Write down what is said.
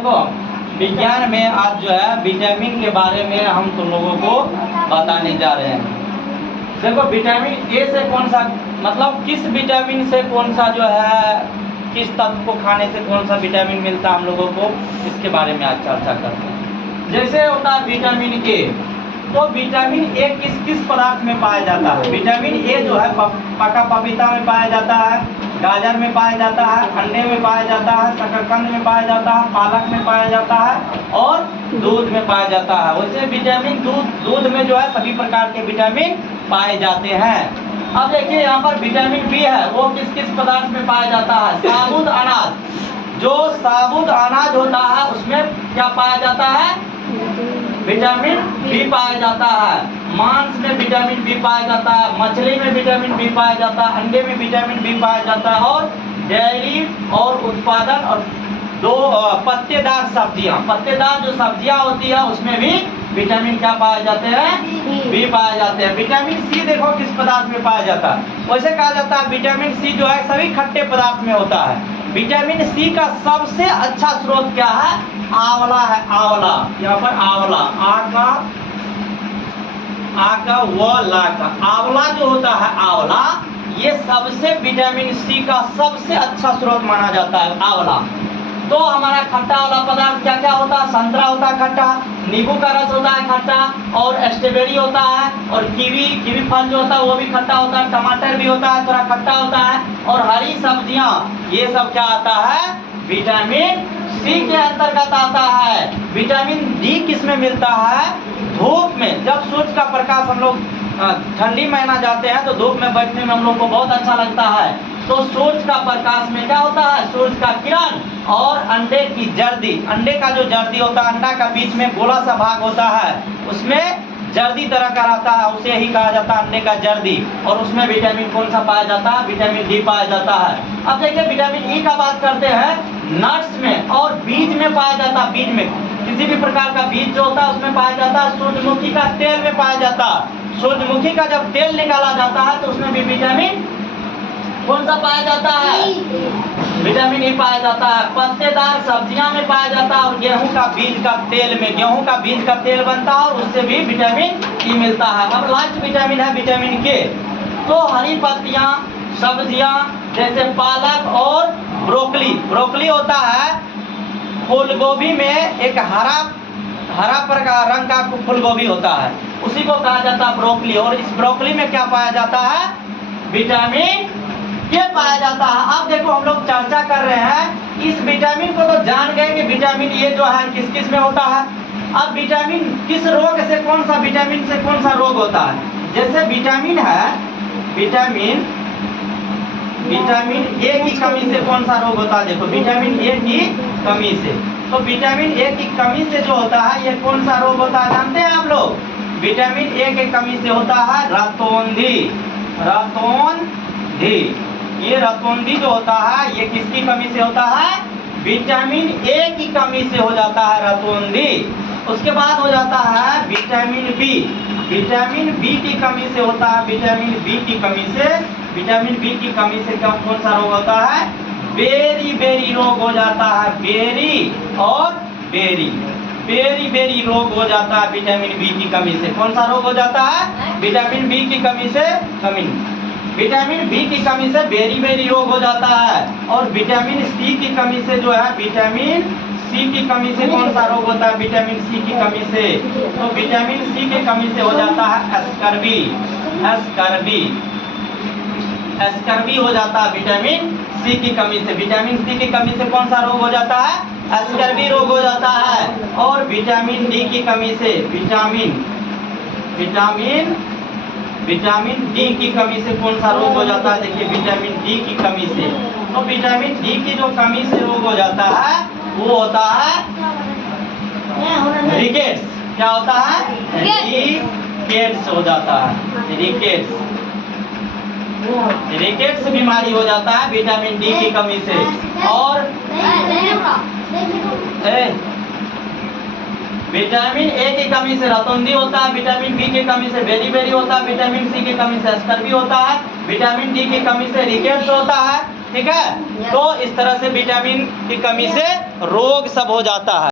देखो विज्ञान में आज जो है विटामिन के बारे में हम तुम लोगों को बताने जा रहे हैं। देखो विटामिन ए से कौन सा मतलब किस विटामिन से कौन सा जो है किस तत्व को खाने से कौन सा विटामिन मिलता है हम लोगों को, इसके बारे में आज चर्चा करते हैं। जैसे होता है विटामिन ए, तो विटामिन ए किस किस पदार्थ में पाया जाता है? विटामिन ए जो है पका पपीता में पाया जाता है, गाजर में पाया जाता है, अंडे में पाया जाता है, शकरकंद में पाया जाता है, पालक में पाया जाता है और दूध में पाया जाता है। वैसे विटामिन दूध में जो है सभी प्रकार के विटामिन पाए जाते हैं। अब देखिए यहाँ पर विटामिन बी है, वो किस किस पदार्थ में पाया जाता है? साबुत अनाज, जो साबुत अनाज होता है उसमें क्या पाया जाता है? विटामिन बी पाया जाता है। मांस में विटामिन बी पाया जाता है, मछली में विटामिन बी पाया जाता है, अंडे में विटामिन बी पाया जाता है और डेयरी और उत्पादन और पत्तेदार सब्जियां, पत्तेदार जो सब्जियां होती है उसमें भी विटामिन क्या पाए जाते हैं? बी पाए जाते हैं। विटामिन सी देखो किस पदार्थ में पाया जाता है? वैसे कहा जाता है विटामिन सी जो है सभी खट्टे पदार्थ में होता है। विटामिन सी का सबसे अच्छा स्रोत क्या है? आंवला है। आंवला, यहाँ पर आंवला, आंवला जो होता है आंवला, ये सबसे विटामिन सी का सबसे अच्छा स्रोत माना जाता है आंवला। तो हमारा खट्टा वाला पदार्थ क्या क्या होता है? संतरा होता है खट्टा, नींबू का रस होता है खट्टा और स्ट्रॉबेरी होता है और कीवी फल जो होता है वो भी खट्टा होता है, टमाटर भी होता है थोड़ा खट्टा होता है और हरी सब्जियां, ये सब क्या आता है? विटामिन सी के अंतर्गत आता है। विटामिन डी किस में मिलता है? धूप में। जब सूर्य का प्रकाश हम लोग ठंडी महीना जाते हैं तो धूप में बैठने में हम लोग को बहुत अच्छा लगता है। तो सूर्य का प्रकाश में क्या होता है? सूर्य का किरण और अंडे की जर्दी, अंडे का जो जर्दी होता है, अंडा का बीच में गोला सा भाग होता है, उसमें जर्दी तरह का रहता है, उसे ही कहा जाता है अंडे का जर्दी। और उसमें विटामिन कौन सा पाया जाता है? विटामिन डी पाया जाता है। अब देखिए विटामिन ई का बात करते हैं। नट्स में और बीज में पाया जाता है। बीज में किसी भी प्रकार का बीज जो होता है उसमें पाया जाता है। सूरजमुखी का तेल में पाया जाता है। सूरजमुखी का जब तेल निकाला जाता है तो उसमें भी विटामिन कौन सा पाया जाता है? विटामिन ई पाया जाता है। पत्तेदार सब्जियां में पाया जाता है और गेहूं का बीज का तेल में, गेहूं का बीज का तेल बनता है और उससे भी विटामिन ई मिलता है। अब लास्ट विटामिन है विटामिन के। तो हरी पत्तियां, सब्जियां जैसे पालक और ब्रोकली, ब्रोकली होता है फूल गोभी में एक हरा प्रकार रंग का फूल गोभी होता है, उसी को कहा जाता है ब्रोकली। और इस ब्रोकली में क्या पाया जाता है? विटामिन के पाया जाता है। अब देखो हम लोग चर्चा कर रहे हैं इस विटामिन को, तो जान गए कि विटामिन ये जो है किस किस में होता है। अब विटामिन किस रोग से कौन सा विटामिन से कौन सा रोग होता है? जैसे विटामिन है, विटामिन ए की कमी से कौन सा रोग होता है? देखो विटामिन ए की कमी से, तो विटामिन ए की कमी से जो होता है ये कौन सा रोग होता है जानते हैं आप लोग? विटामिन ए की कमी से होता है रतौंधी। ये रतौंधी जो होता है ये किसकी कमी से होता है? विटामिन ए की कमी से हो जाता है रतौंधी। उसके बाद हो जाता है विटामिन बी। विटामिन बी की कमी से होता है, विटामिन बी की कमी से कौन सा रोग होता है? बेरी रोग हो जाता है। बेरी रोग हो जाता है विटामिन बी की कमी से। कौन सा रोग हो जाता है? विटामिन बी की कमी से विटामिन बी की कमी से बेरी रोग हो जाता है। और विटामिन सी की कमी से जो है, विटामिन सी की कमी से कौन सा रोग होता है? विटामिन सी की कमी से, तो विटामिन सी की कमी से हो जाता है स्कर्वी हो जाता है विटामिन सी की कमी से। विटामिन सी की कमी से कौन सा रोग हो जाता है? स्कर्वी रोग हो जाता है। और विटामिन डी की कमी से, विटामिन डी की कमी से कौन सा रोग हो जाता है? देखिए विटामिन डी की कमी से, तो विटामिन डी की जो कमी से रोग हो जाता है वो होता है रिकेट्स। क्या होता है? रिकेट्स हो जाता है। रिकेट्स बीमारी हो जाता है विटामिन डी की कमी से। और विटामिन ए की कमी से रतौंधी होता है, विटामिन बी की कमी से बेरी होता है, विटामिन सी की कमी से स्कर्वी होता है, विटामिन डी की कमी से रिकेट्स होता है ठीक है। तो इस तरह से विटामिन की कमी से रोग सब हो जाता है।